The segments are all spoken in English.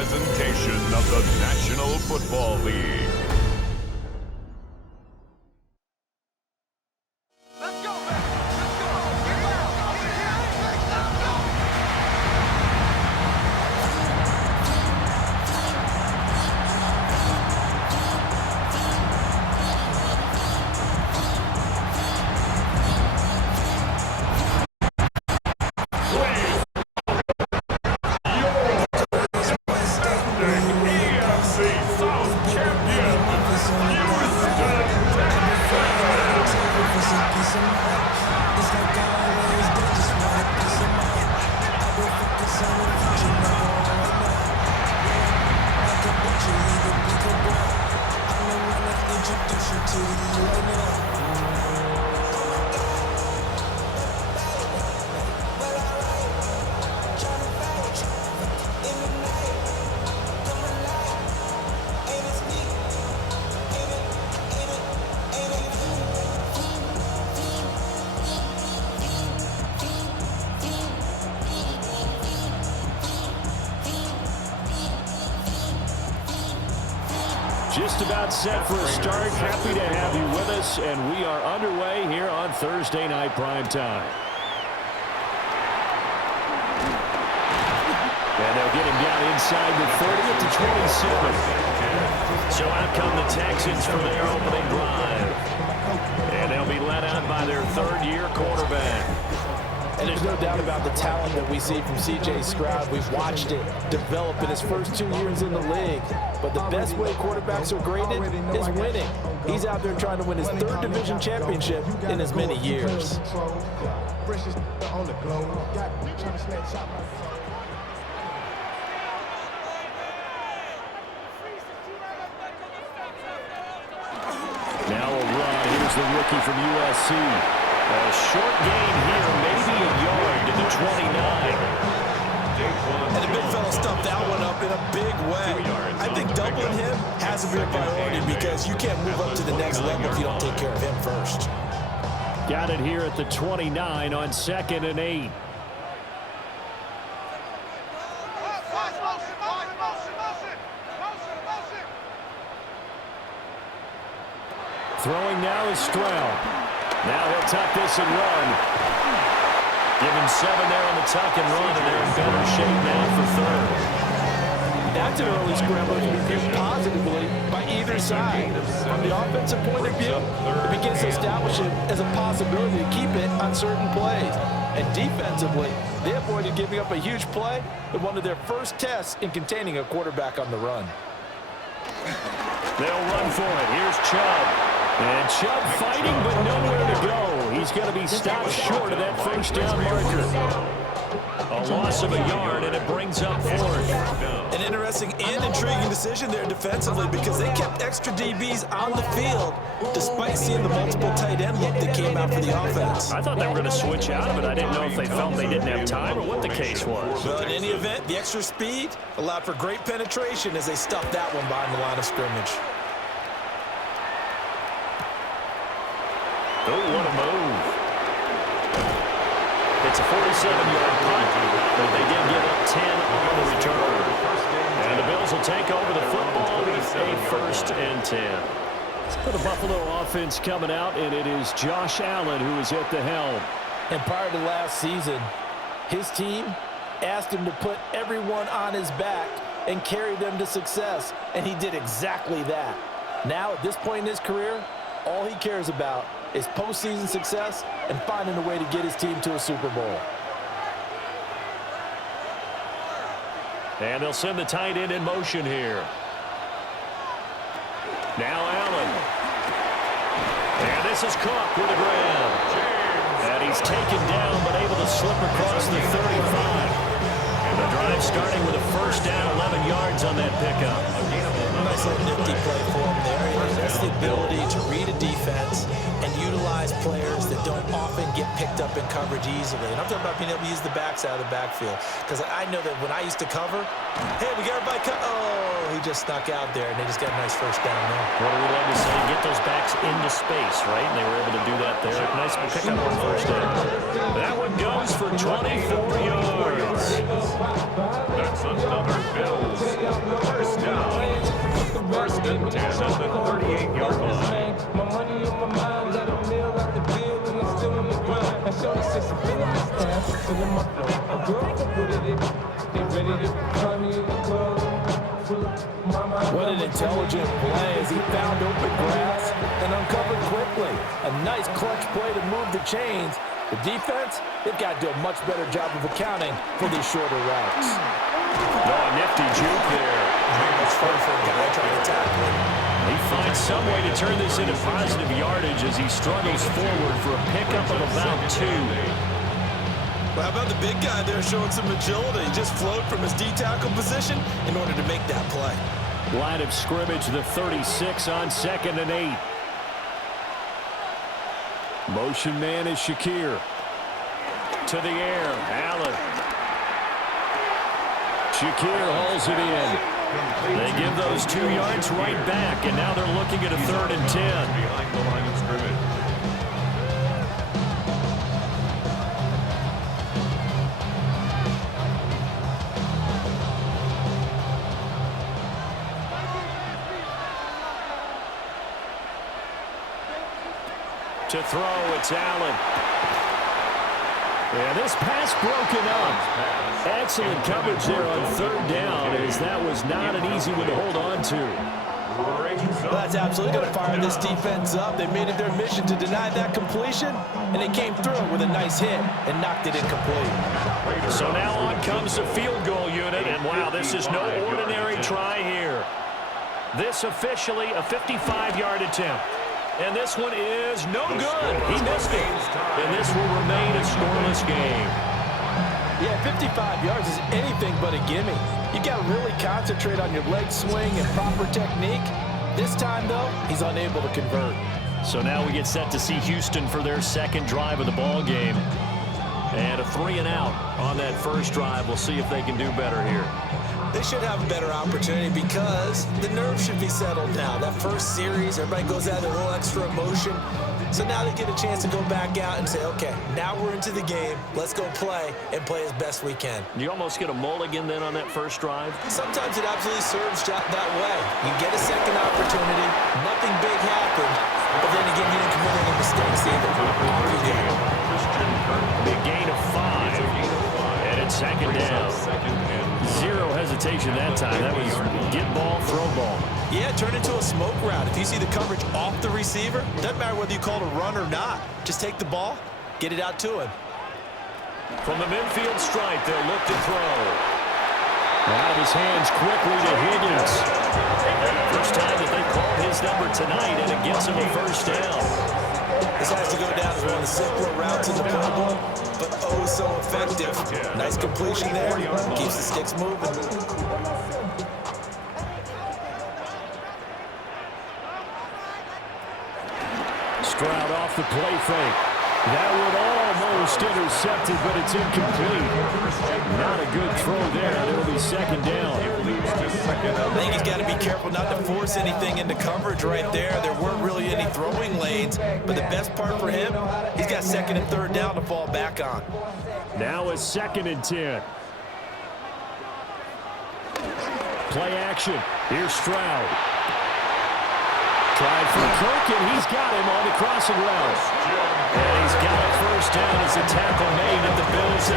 presentation of the National Football League. Just about set for a start. Happy to have you with us, and we are underway here on Thursday Night Prime Time. And they'll get him down inside the 30 at the 27. So out come the Texans for their opening drive. And they'll be led out by their third-year quarterback. And there's no doubt about the talent that we see from C.J. Stroud. We've watched it develop in his first 2 years in the league. But the best way quarterbacks are graded is winning. He's out there trying to win his third division championship in as many years. Now a run. Here's the rookie from USC. A short gain here, maybe a yard to the 29. And the big fella stuffed that one up in a big way. I think doubling him has to be a priority because you can't move up to the next level if you don't take care of him first. Got it here at the 29 on 2nd and 8. Throwing now is Stroud. Now he'll tuck this and run. Give him 7 there on the tuck and run, and they're in better shape now for third. That's an early scramble to be viewed positively by either side. From the offensive point of view, it begins to establish it as a possibility to keep it on certain plays. And defensively, they avoided giving up a huge play in one of their first tests in containing a quarterback on the run. They'll run for it. Here's Chubb. And Chubb fighting, but nowhere to go. He's going to be stopped short of that first down marker. A loss of a yard, and it brings up 4th. An interesting and intriguing decision there defensively because they kept extra DBs on the field despite seeing the multiple tight end look that came out for the offense. I thought they were going to switch out of it. I didn't know if they felt they didn't have time or what the case was. Well, in any event, the extra speed allowed for great penetration as they stuffed that one behind the line of scrimmage. Oh, what a move. It's a 47-yard punt, but they did give up 10 on the return. And the Bills will take over the football with a 1st and 10. For the Buffalo offense coming out, and it is Josh Allen who is at the helm. And prior to last season, his team asked him to put everyone on his back and carry them to success, and he did exactly that. Now, at this point in his career, all he cares about is postseason success and finding a way to get his team to a Super Bowl. And they'll send the tight end in motion here. Now Allen. And this is Cook with a grab. And he's taken down but able to slip across the 35. The drive starting with a first down, 11 yards on that pickup. Nice little nifty play for him there. That's the ability to read a defense and utilize players that don't often get picked up in coverage easily. And I'm talking about being able to use the backs out of the backfield. Because I know that when I used to cover, hey, we got everybody oh, he just snuck out there, and they just got a nice first down there. What do we love to say? Get those backs into space, right? And they were able to do that there. Nice pickup on first down. That one goes for 24 yards. That's another Bills and 10 at the 38-yard line. My money on my mind, got a meal out the deal, and I'm still in the grind. And shorty says she feeling this time, feeling my flow. A girl fuck with it, they ready to find me in the club. What an intelligent play as he found open grass and uncovered quickly. A nice clutch play to move the chains. The defense, they've got to do a much better job of accounting for these shorter routes. Oh, nifty juke there. It's fun for a guy trying to tackle him. He finds some way to turn this into positive yardage as he struggles forward for a pickup of about 2. Well, how about the big guy there showing some agility? He just flowed from his D-tackle position in order to make that play. Line of scrimmage, the 36 on 2nd and 8. Motion man is Shakir. To the air, Allen. Shakir hauls it in. They give those 2 yards right back, and now they're looking at a 3rd and 10. Behind the line of scrimmage. To throw, it's Allen. And this pass broken up. Excellent coverage there on 3rd down, as that was not an easy one to hold on to. Well, that's absolutely going to fire this defense up. They made it their mission to deny that completion, and they came through with a nice hit and knocked it incomplete. So now on comes the field goal unit, and wow, this is no ordinary try here. This officially a 55-yard attempt. And this one is no good. He missed it. And this will remain a scoreless game. Yeah, 55 yards is anything but a gimme. You got to really concentrate on your leg swing and proper technique. This time, though, he's unable to convert. So now we get set to see Houston for their 2nd drive of the ball game. And a 3-and-out on that first drive. We'll see if they can do better here. They should have a better opportunity because the nerves should be settled now. That first series, everybody goes out a little extra emotion. So now they get a chance to go back out and say, okay, now we're into the game. Let's go play and play as best we can. You almost get a mulligan then on that first drive? Sometimes it absolutely serves that way. You get a second opportunity, nothing big happened, but then again, you didn't commit any mistakes either. Off you go. Big gain of 5. And it's 2nd down. 0 hesitation that time. That was get ball, throw ball. Yeah, turn into a smoke route. If you see the coverage off the receiver, doesn't matter whether you call it a run or not. Just take the ball, get it out to him. From the midfield stripe, they'll look to throw. Out of his hands quickly to Higgins. First time that they called his number tonight, and it gets him a first down. This has to go down as one of the simpler routes in the playbook, but oh so effective. Nice completion there. Keeps the sticks moving. Stroud off the play fake. That would almost intercept it, but it's incomplete. Not a good throw there. It'll be 2nd down. I think he's got to be careful not to force anything into coverage right there. There weren't really any throwing lanes, but the best part for him, he's got 2nd and 3rd down to fall back on. Now a 2nd and 10. Play action. Here's Stroud. Tried for Kirk, and he's got him on the crossing route. And he's got a first down as a tackle made at the Bills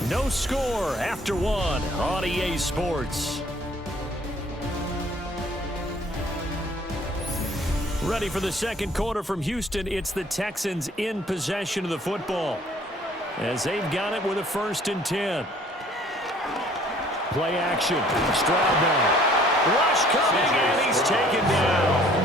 18. No score after 1 on EA Sports. Ready for the 2nd quarter from Houston. It's the Texans in possession of the football, as they've got it with a 1st and 10. Play action. Stroud now. Rush coming, and he's taken down.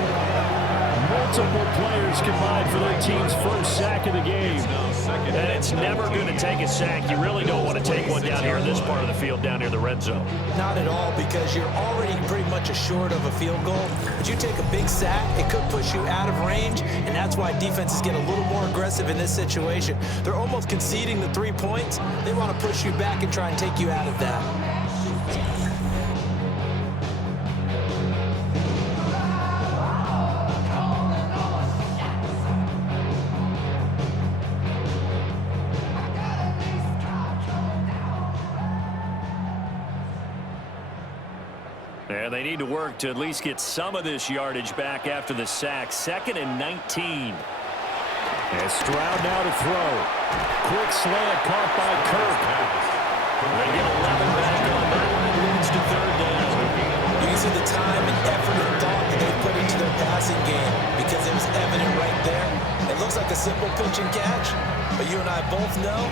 Multiple players combined for their team's first sack of the game. And it's never going to take a sack. You really don't want to take one down here in this part of the field, down near the red zone. Not at all, because you're already pretty much assured of a field goal. But you take a big sack, it could push you out of range, and that's why defenses get a little more aggressive in this situation. They're almost conceding the 3 points. They want to push you back and try and take you out of that. And they need to work to at least get some of this yardage back after the sack. 2nd and 19. And Stroud now to throw. Quick slant caught by Kirk. They get 11 back on that one. It leads to 3rd down. You can see the time and effort and thought that they put into their passing game because it was evident right there. It looks like a simple pitch and catch, but you and I both know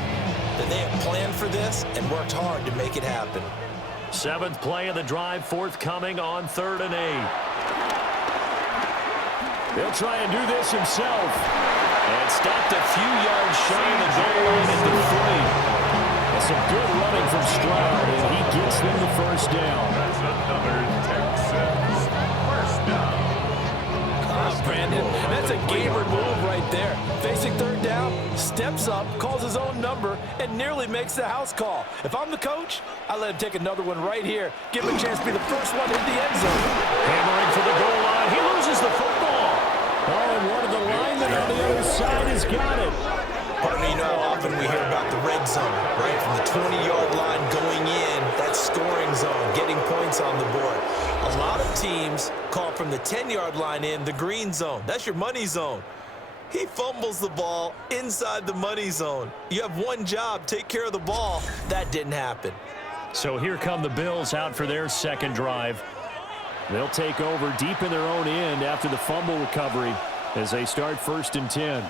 that they have planned for this and worked hard to make it happen. 7th play of the drive, forthcoming on 3rd and 8. He'll try and do this himself. And stopped a few yards shy of the goal line at the 3. And some good running from Stroud, and he gets them the 1st down. That's another Texans first down. Brandon, that's a gamer move right there. Facing 3rd down, steps up, calls his own number, and nearly makes the house call. If I'm the coach, I let him take another one right here. Give him a chance to be the first one in the end zone. Hammering for the goal line. He loses the football. Oh, and one of the linemen on the other side has got it. Partner, you know how often we hear about the red zone, right? From the 20-yard line going in, that scoring zone, getting points on the board. A lot of teams call from the 10-yard line in the green zone. That's your money zone. He fumbles the ball inside the money zone. You have one job, take care of the ball. That didn't happen. So here come the Bills out for their 2nd drive. They'll take over deep in their own end after the fumble recovery as they start 1st and 10.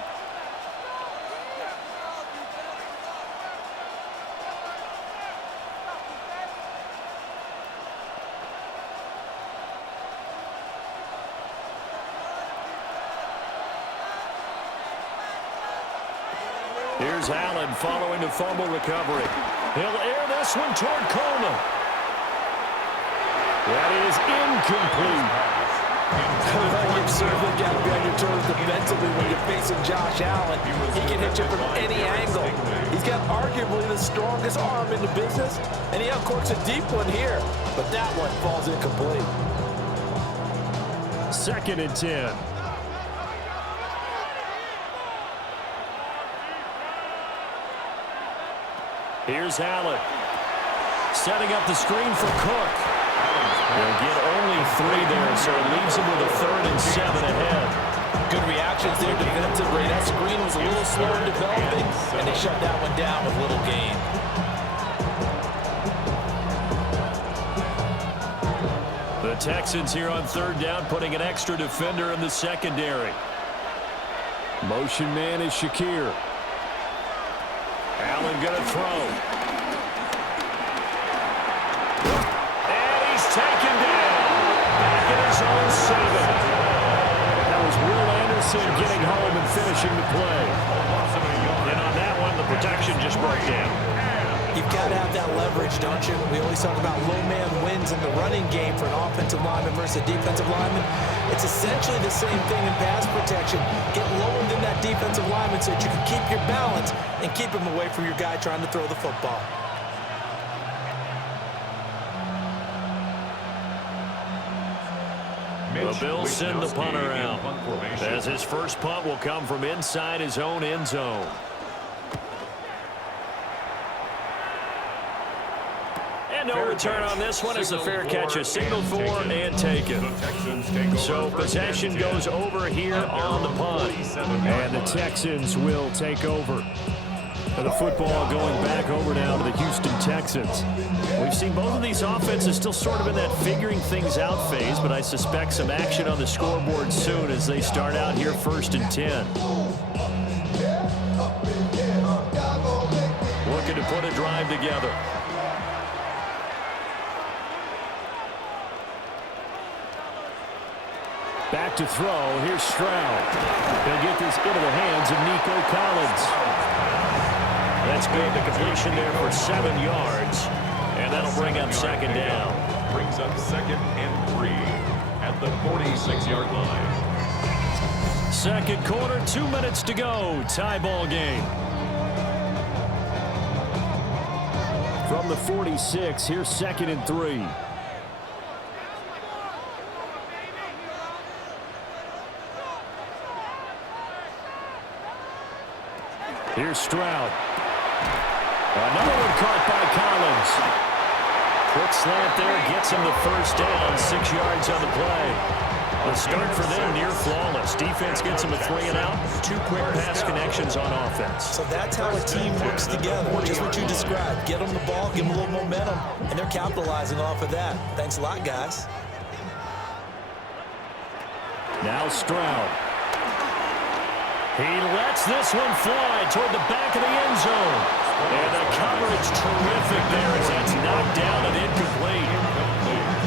Here's Allen following the fumble recovery. He'll air this one toward Coleman. That is incomplete. You've certainly got to be on your toes defensively when you're facing Josh Allen. He can hit you from any angle. He's got arguably the strongest arm in the business, and he uncorks a deep one here, but that one falls incomplete. 2nd and 10. Here's Allen. Setting up the screen for Cook. They'll get only 3 there, so it leaves him with a 3rd and 7 ahead. Good reactions there defensively. That screen was a little slow in developing, and they shut that one down with little gain. The Texans here on 3rd down, putting an extra defender in the secondary. Motion man is Shakir. Allen gonna throw. And he's taken down. Back in his own 7. That was Will Anderson getting home and finishing the play. And on that one, the protection just broke down. You've got to have that leverage, don't you? We always talk about low man wins in the running game for an offensive lineman versus a defensive lineman. It's essentially the same thing in pass protection. Get lower than that defensive lineman so that you can keep your balance and keep him away from your guy trying to throw the football. The Bills send the punter out, as his first punt will come from inside his own end zone. And no return on this one as the fair catch is signaled for and taken. So possession goes over here on the punt. And the Texans will take over. The football going back over now to the Houston Texans. We've seen both of these offenses still sort of in that figuring things out phase, but I suspect some action on the scoreboard soon as they start out here 1st and 10. Looking to put a drive together. Back to throw. Here's Stroud. They'll get this into the hands of Nico Collins. That's good. The completion there for 7 yards. And that'll bring up 2nd down. Brings up 2nd and 3 at the 46-yard line. 2nd quarter, 2 minutes to go. Tie ball game. From the 46, here's 2nd and 3. Here's Stroud. Another one caught by Collins. Quick slant there, gets him the first down, 6 yards on the play. The start for them near flawless. Defense gets them a 3-and-out, 2 quick pass connections on offense. So that's how a team works together. Just what you described. Get them the ball, give them a little momentum, and they're capitalizing off of that. Thanks a lot, guys. Now Stroud. He lets this one fly toward the back of the end zone. And the coverage terrific there as that's knocked down and incomplete.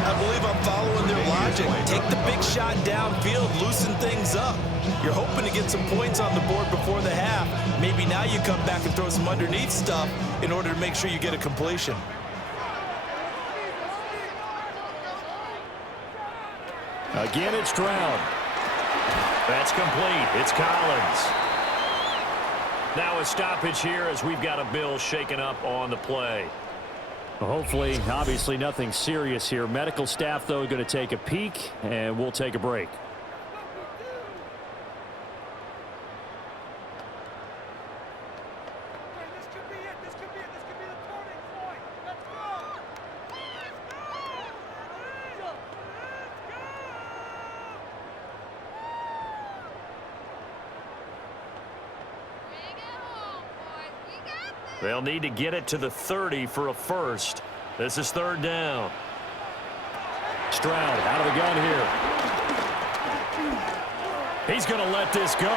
I believe I'm following their logic. Take the big shot downfield, loosen things up. You're hoping to get some points on the board before the half. Maybe now you come back and throw some underneath stuff in order to make sure you get a completion. Again, it's Stroud. That's complete. It's Collins. Now a stoppage here as we've got a Bill shaken up on the play. Hopefully, obviously nothing serious here. Medical staff, though, going to take a peek, and we'll take a break. They'll need to get it to the 30 for a first. This is 3rd down. Stroud out of the gun here. He's going to let this go.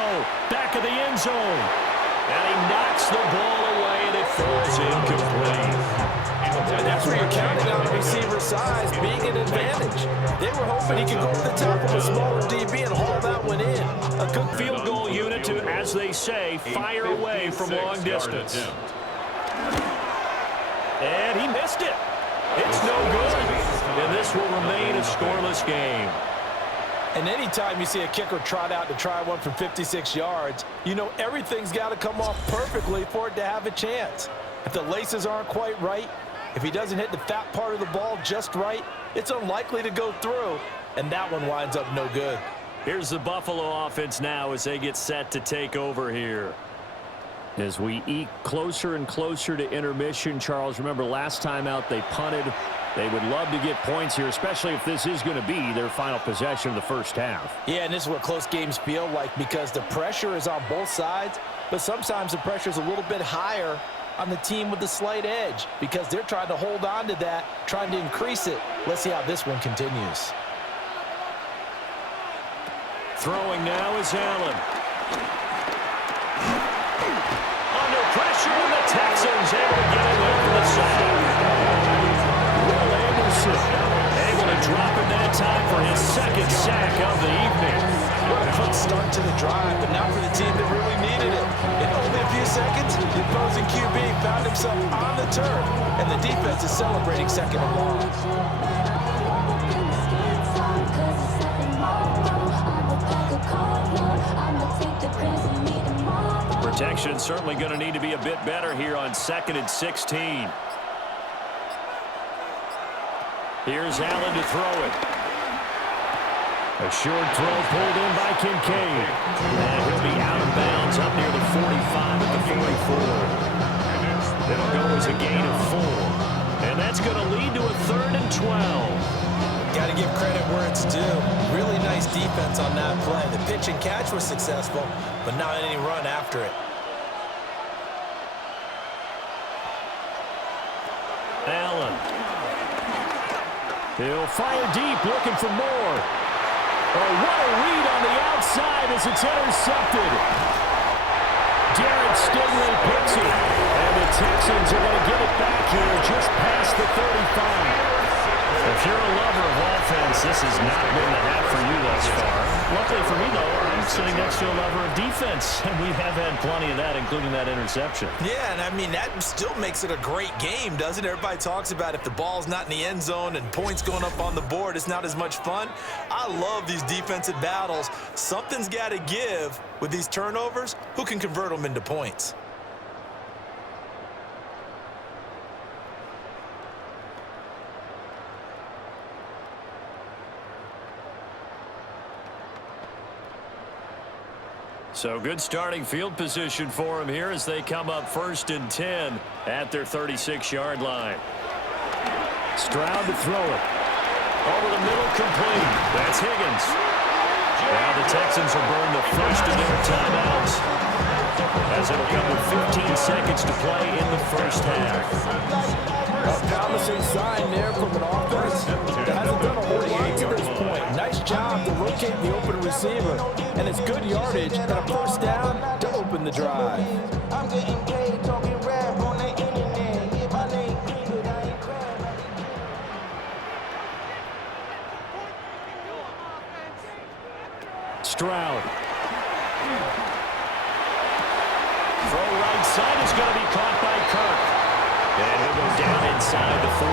Back of the end zone. And he knocks the ball away, and it falls incomplete. And that's where you're counting on the receiver size being an advantage. They were hoping he could go over the top of a smaller DB and haul that one in. A good field goal unit to, as they say, fire away from long distance. And he missed it. It's no good. And this will remain a scoreless game. And anytime you see a kicker trot out to try one from 56 yards, you know everything's got to come off perfectly for it to have a chance. If the laces aren't quite right, if he doesn't hit the fat part of the ball just right, it's unlikely to go through, and that one winds up no good. Here's the Buffalo offense now as they get set to take over here. As we eke closer and closer to intermission, Charles, remember last time out they punted. They would love to get points here, especially if this is going to be their final possession of the first half. Yeah, and this is what close games feel like because the pressure is on both sides, but sometimes the pressure is a little bit higher on the team with the slight edge because they're trying to hold on to that, trying to increase it. Let's see how this one continues. Throwing now is Allen. Under pressure, and the Texans able to get it there for the sack. Will Anderson able to drop it that time for his 2nd sack of the evening. What a quick start to the drive, but not for the team that really needed it. In only a few seconds, the opposing QB found himself on the turf, and the defense is celebrating 2nd and long. Protection certainly going to need to be a bit better here on 2nd and 16. Here's Allen to throw it. A short throw pulled in by Kincaid. And he'll be out of bounds up near the 45 at the 44. It'll go as a gain of 4. And that's going to lead to a 3rd and 12. Got to give credit where it's due. Really nice defense on that play. The pitch and catch was successful, but not any run after it. Allen. He'll fire deep, looking for more. Oh, what a read on the outside as it's intercepted. Derek Stingley picks it, and the Texans are going to get it back here just past the 35. If you're a lover of offense, this has not been the half for you thus far. Luckily for me, though, I'm sitting next to a lover of defense, and we have had plenty of that, including that interception. Yeah, and I mean, that still makes it a great game, doesn't it? Everybody talks about if the ball's not in the end zone and points going up on the board, it's not as much fun. I love these defensive battles. Something's got to give with these turnovers. Who can convert them into points? So good starting field position for them here as they come up 1st and 10 at their 36-yard line. Stroud to throw it. Over the middle, complete. That's Higgins. Now the Texans will burn the first of their timeouts, as it'll come with 15 seconds to play in the first half. A promising sign there from an offense that hasn't done a whole lot to this point. Nice job to locate the open receiver, and it's good yardage and a first down to open the drive. I'm getting paid talking rap on the internet. Yeah, my name good, I ain't crap. Stroud. Throw right side is going to be caught by Kirk. And he'll go down inside the 45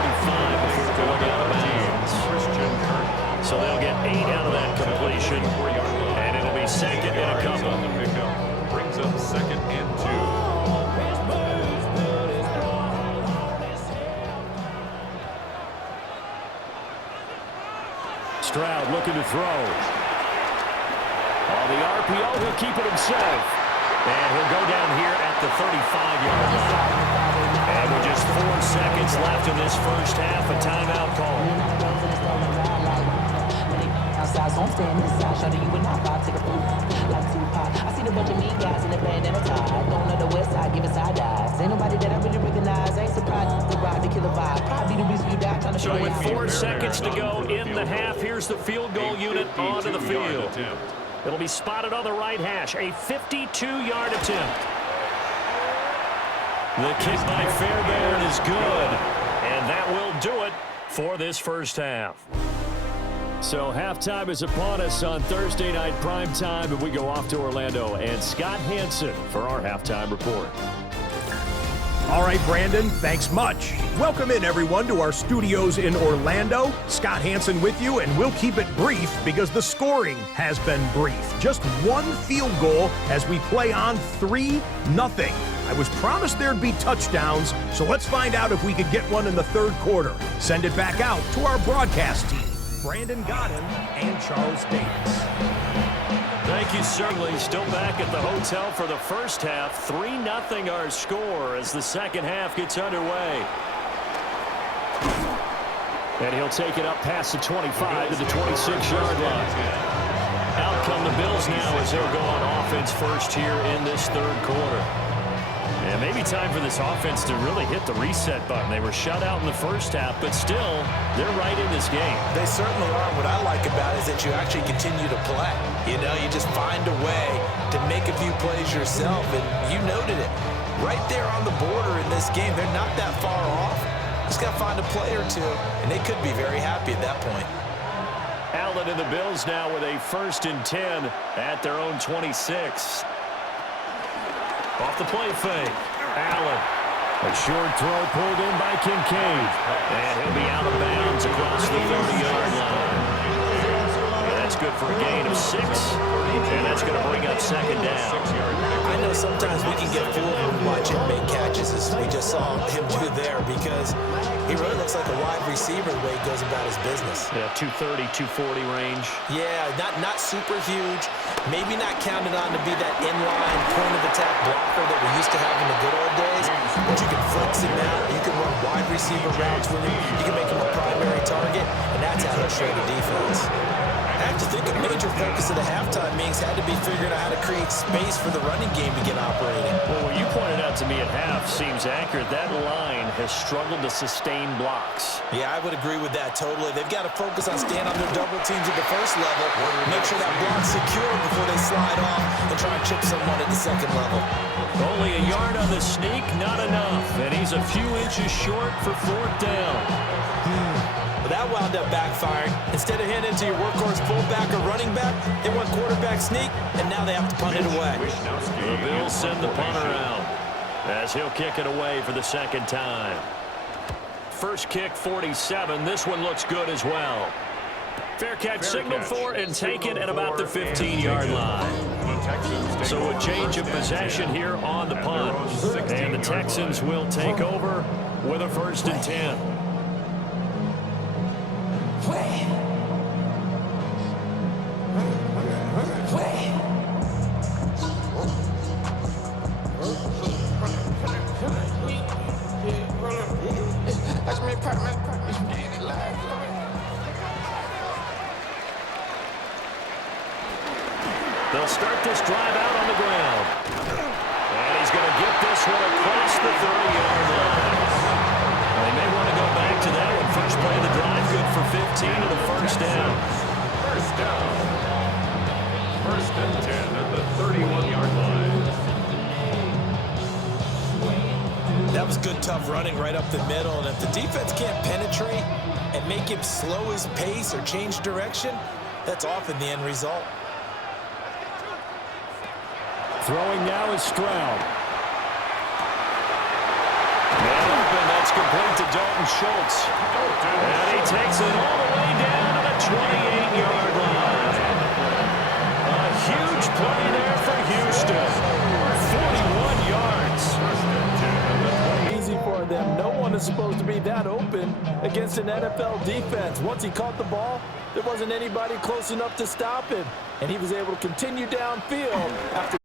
before going out of bounds. So they'll get 8 out of that completion. And it'll be second and a couple. Brings up second and 2. Stroud looking to throw. On the RPO, he'll keep it himself. And he'll go down here at the 35-yard line. And with just 4 seconds left in this first half, a timeout call. Outside, so I'm staying inside. Shawty, you would not vibe, take a food like Tupac. I see the bunch of mean guys in the band and a tie. Going on the west side, giving side eyes. Ain't nobody that I really recognize. I ain't surprised to ride the killer vibe. Probably the reason you die trying to So show with you. 4 seconds to go in the half, here's the field goal unit onto the field. It'll be spotted on the right hash. A 52-yard attempt. The kick by Fairbairn is good. And that will do it for this first half. So halftime is upon us on Thursday night primetime, and we go off to Orlando and Scott Hansen for our halftime report. All right, Brandon, thanks much. Welcome in, everyone, to our studios in Orlando. Scott Hansen with you, and we'll keep it brief because the scoring has been brief. Just one field goal as we play on 3-0. I was promised there'd be touchdowns, so let's find out if we could get one in the third quarter. Send it back out to our broadcast team, Brandon Godden and Charles Davis. Thank you, certainly. Still back at the hotel for the first half. 3-0 our score as the second half gets underway. And he'll take it up past the 25 to the 26-yard line. Out come the Bills now as they'll go on offense first here in this third quarter. And maybe time for this offense to really hit the reset button. They were shut out in the first half, but still, they're right in this game. They certainly are. What I like about it is that you actually continue to play. You know, you just find a way to make a few plays yourself, and you noted it. Right there on the border in this game, they're not that far off. Just got to find a play or two, and they could be very happy at that point. Allen and the Bills now with a 1st and 10 at their own 26. Off the play fake. Allen. A short throw pulled in by Kincaid. And he'll be out of bounds across the 30-yard line. And that's good for a gain of 6. And that's going to bring up second down. I know sometimes we can get fooled when we watch him make catches, as we just saw him do there, because he really looks like a wide receiver the way he goes about his business. Yeah, 230, 240 range. Yeah, not super huge. Maybe not counted on to be that inline point-of-attack blocker that we used to have in the good old days, but you can flex him out. You can run wide receiver routes with him. You can make him a primary target, and that's how he'll show the defense. I have to think a major focus of the halftime meetings had to be figuring out how to create space for the running game to get operating. Well, what you pointed out to me at half seems accurate. That line has struggled to sustain blocks. Yeah, I would agree with that totally. They've got to focus on staying on their double teams at the first level, make sure that block's secure before they slide off and try and chip someone at the second level. Only a yard on the sneak, not enough. And he's a few inches short for 4th down. That wound up backfiring. Instead of handing it to your workhorse fullback or running back, they went quarterback sneak, and now they have to punt it away. The Bills send the punter out as he'll kick it away for the second time. First kick, 47. This one looks good as well. Fair catch signaled for and taken at about the 15-yard line. So a change of possession here on the punt. And the Texans will take over with a 1st and 10. start this drive out on the ground. And he's going to get this one across the 30-yard line. They may want to go back to that one. First play of the drive, good for 15 and a first down. First down. First and 10 at the 31-yard line. That was good, tough running right up the middle. And if the defense can't penetrate and make him slow his pace or change direction, that's often the end result. Throwing now is Stroud. Man open, that's complete to Dalton Schultz. And he takes it all the way down to the 28-yard line. A huge play there for Houston. 41 yards. Easy for them. No one is supposed to be that open against an NFL defense. Once he caught the ball, there wasn't anybody close enough to stop him. And he was able to continue downfield after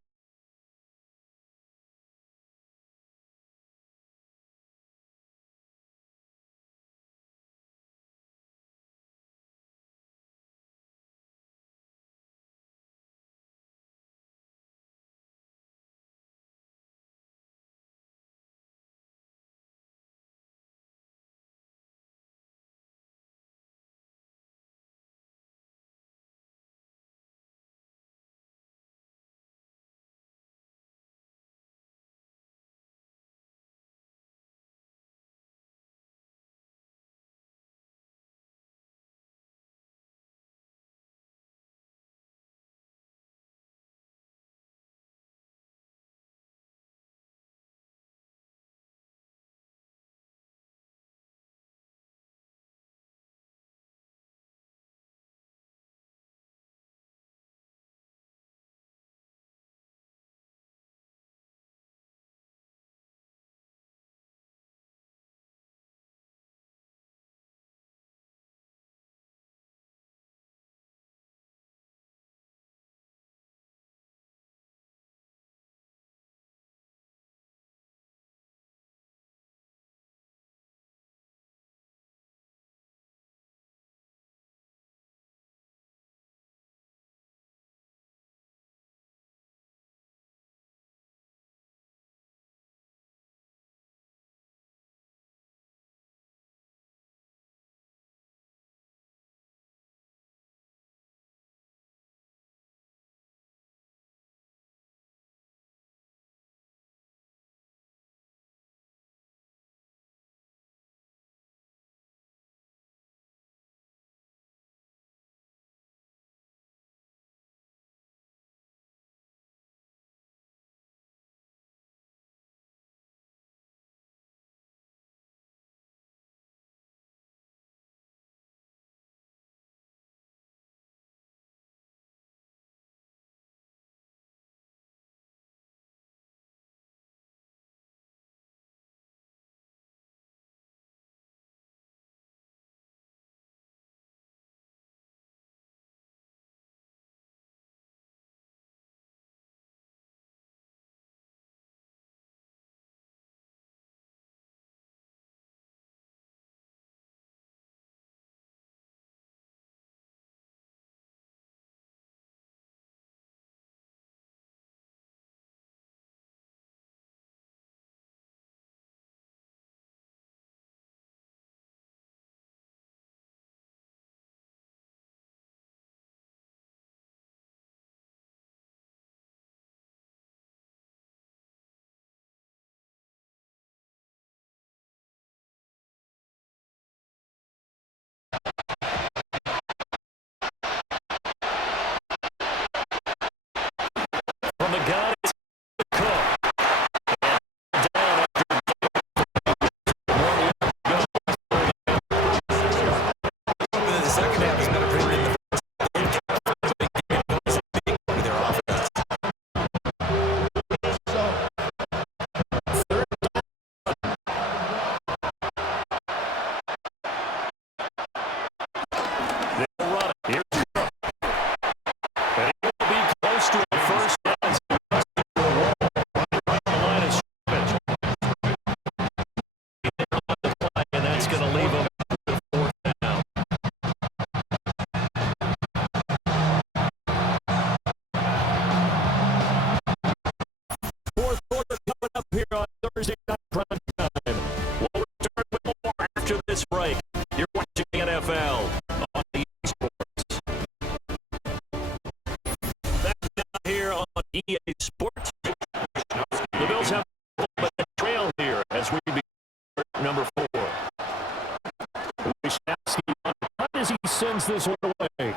throws this one away.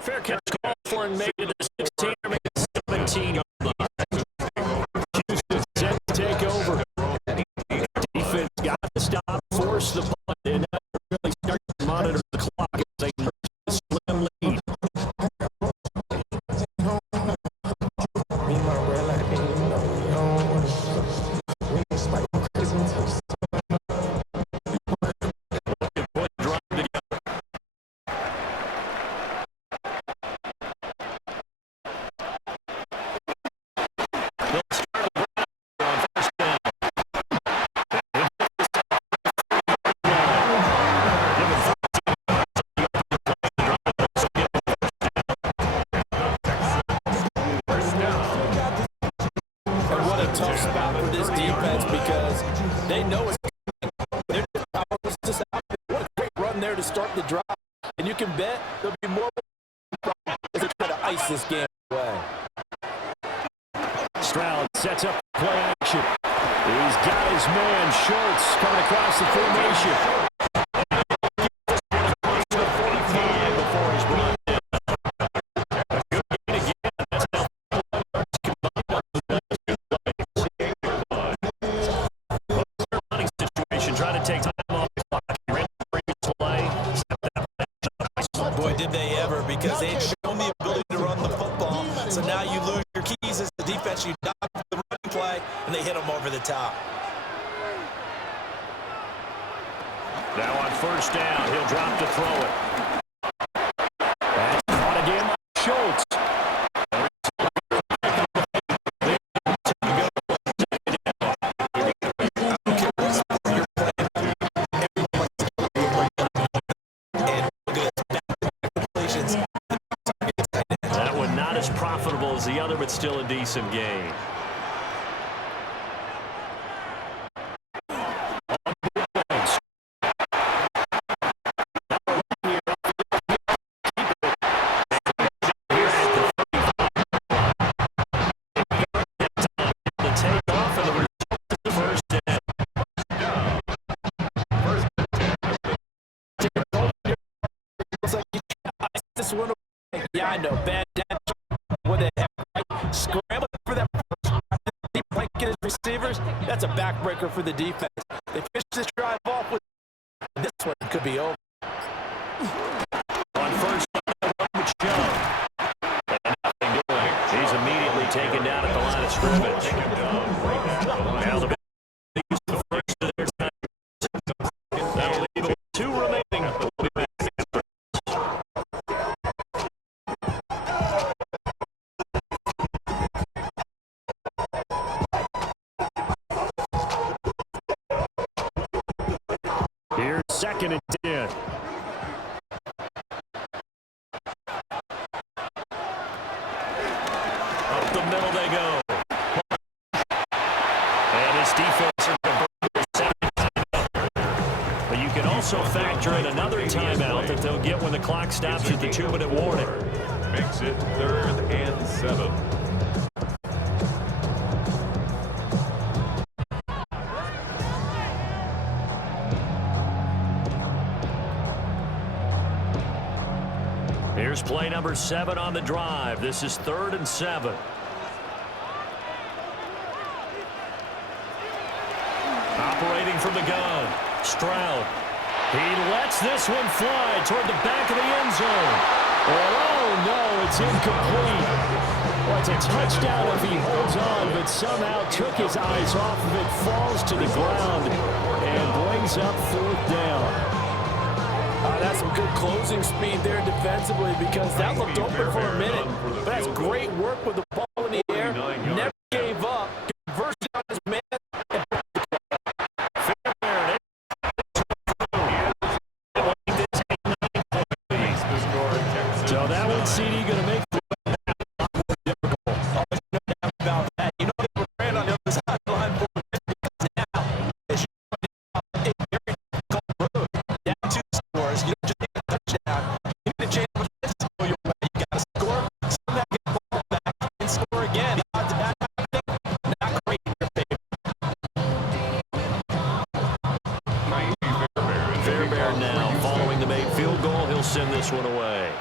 Fair catch call for and made it a 16 or maybe 17. Houston set to take over. Defense got to stop, force the punt, and now really start to monitor the clock as they merge a slim lead. Tough spot for this defense because they know it's they're just out. What a great run there to start the drive. And you can bet there'll be more as they try to ice this game away. Stroud sets up play action. He's got his man Schultz coming across the formation. Before he's brought in. A good gain again. That's now situation, trying to take time off the clock. Ran the previous play. Boy, did they ever, because they had shown the ability to run the football. So now you lose your keys as the defense. You knock the running play, and they hit them over the top. Now on first down, he'll drop to throw it. That's caught again by Schultz. That one not as profitable as the other, but still a decent game. Yeah, I know. Bad dash. What the heck? Scrambling for that first. Deep blanket his receivers. That's a backbreaker for the defense. They finish this drive off with this one could be over. On first down, nothing doing. He's immediately taken down at the line of scrimmage. Now the first of their time. That'll leave them 2 remaining. We'll be back. Here's 2nd and 10. Up the middle they go. And his defense is going to second timeout. But you can also factor in another timeout that they'll get when the clock stops at the 2-minute warning. Makes it 3rd and 7. Here's play number 7 on the drive. This is 3rd and 7. Operating from the gun, Stroud. He lets this one fly toward the back of the end zone. Oh, no, it's incomplete. Well, it's a touchdown if he holds on, but somehow took his eyes off of it, falls to the ground, and brings up 4th down. That's some good closing speed there defensively because that looked open for a minute. But that's great work with the ball in the air. Never gave up. Conversion on his man. So that one, CD, going to make About that. You know what they ran on the other sideline for now. As you a very difficult road. Down 2 scores. You don't just get a touchdown. You need a chance to this. You got to score. Somehow get the ball back. send this one away.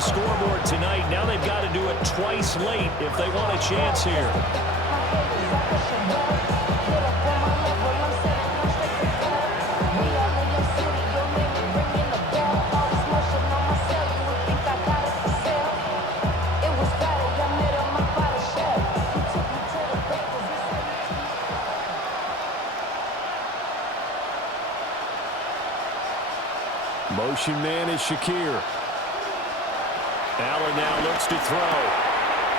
Scoreboard tonight. Now they've got to do it twice late if they want a chance here. Motion man is Shakir. Allen now looks to throw.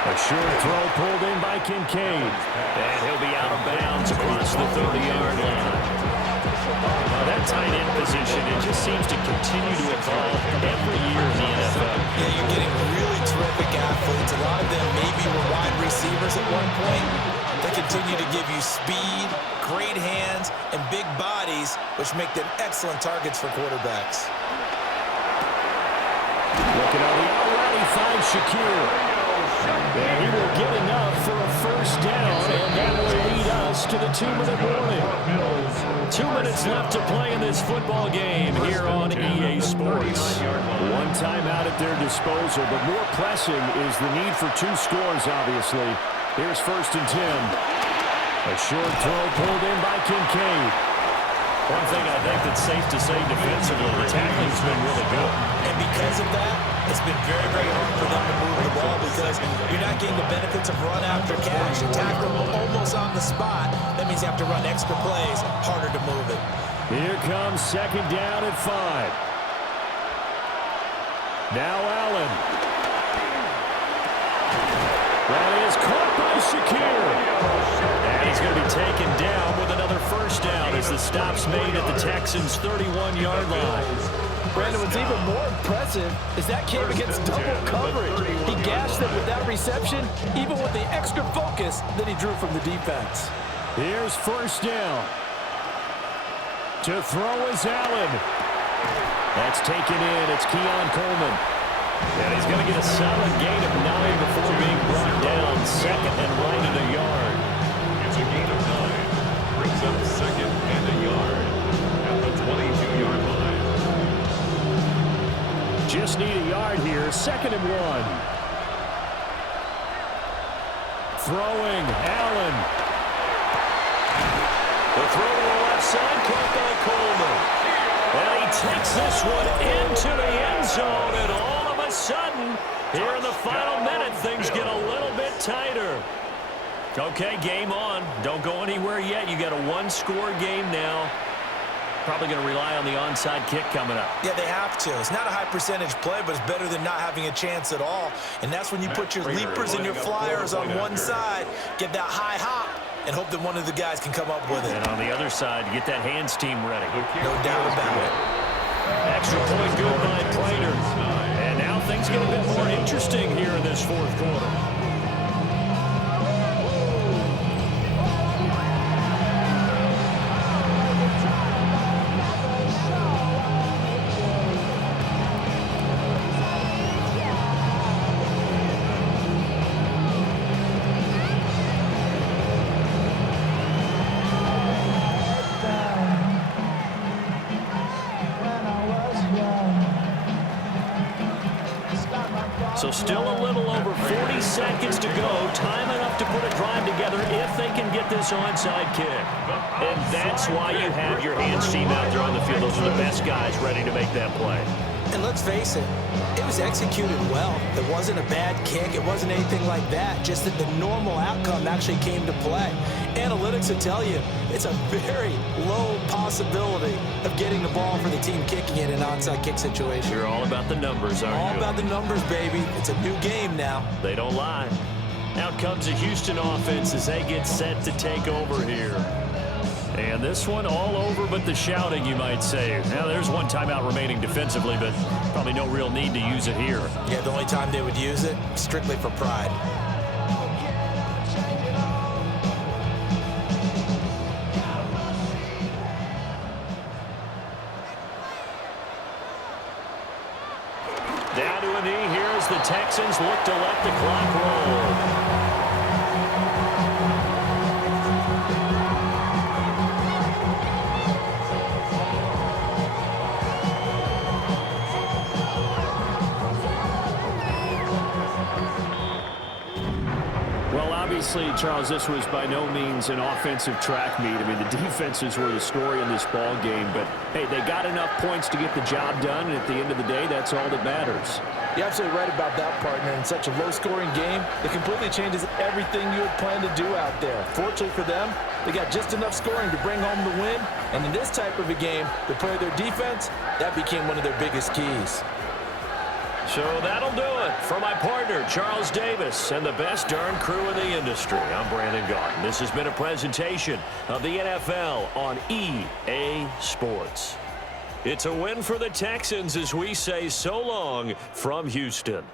A short throw pulled in by Kincaid. And he'll be out of bounds across the 30-yard line. That tight end position, it just seems to continue to evolve every year in the NFL. Yeah, you're getting really terrific athletes. A lot of them maybe were wide receivers at one point. They continue to give you speed, great hands, and big bodies, which make them excellent targets for quarterbacks. Looking on the outright, he finds Shakir. And he will get enough for a first down, and that will lead us to the 2-minute warning. 2 minutes left to play in this football game here on EA Sports. One timeout at their disposal, but more pressing is the need for 2 scores, obviously. Here's 1st and 10. A short throw pulled in by Kincaid. One thing I think that's safe to say defensively, the tackling's been really good. And because of that, it's been very, very hard for them to move the ball because you're not getting the benefits of run after catch. You tackle them almost on the spot. That means you have to run extra plays, harder to move it. Here comes 2nd down at 5. Now Allen. That is caught by Shakir. And he's going to be taken down with another first down as the stop's made at the Texans' 31-yard line. Brandon, what's even more impressive is that came against double coverage. He gashed them with that reception, even with the extra focus that he drew from the defense. Here's 1st down. To throw is Allen. That's taken in. It's Keon Coleman. And he's going to get a solid gain of 9 before being brought down. 2nd and right in a yard. It's a gain of 9. Brings up 2nd and a yard at the 22-yard line. Just need a yard here. 2nd and 1. Throwing, Allen. The throw to the left side, caught by Coleman. And he takes this one into the end zone, and all of a sudden, here in the final minute, things get a little bit tighter. Okay, game on. Don't go anywhere yet. You got a 1-score game now. Probably going to rely on the onside kick coming up. Yeah, they have to. It's not a high percentage play, but it's better than not having a chance at all. And that's when you put your leapers and your flyers on one side, get that high hop, and hope that one of the guys can come up with it. And on the other side, get that hands team ready. No doubt about it. Extra point good by Prater. And now things get a bit more interesting here in this 4th quarter. So still a little over 40 seconds to go. Time enough to put a drive together if they can get this onside kick. And that's why you have your hands team out there on the field. Those are the best guys ready to make that play. And let's face it, it was executed well. It wasn't a bad kick. It wasn't anything like that. Just that the normal outcome actually came to play. Analytics will tell you it's a very low possibility of getting the ball for the team kicking it in an onside kick situation. You're all about the numbers, aren't you? All about the numbers, baby. It's a new game now. They don't lie. Out comes the Houston offense as they get set to take over here. And this one all over but the shouting, you might say. Now, there's one timeout remaining defensively, but probably no real need to use it here. Yeah, the only time they would use it, strictly for pride. the Texans look to let the clock roll. Obviously, Charles, this was by no means an offensive track meet. I mean, the defenses were the story in this ball game, but hey, they got enough points to get the job done, and at the end of the day, that's all that matters. You're absolutely right about that, partner. In such a low-scoring game, it completely changes everything you had planned to do out there. Fortunately for them, they got just enough scoring to bring home the win, and in this type of a game, to play their defense, that became one of their biggest keys. So that'll do it for my partner, Charles Davis, and the best darn crew in the industry. I'm Brandon Gaudin. This has been a presentation of the NFL on EA Sports. It's a win for the Texans as we say so long from Houston.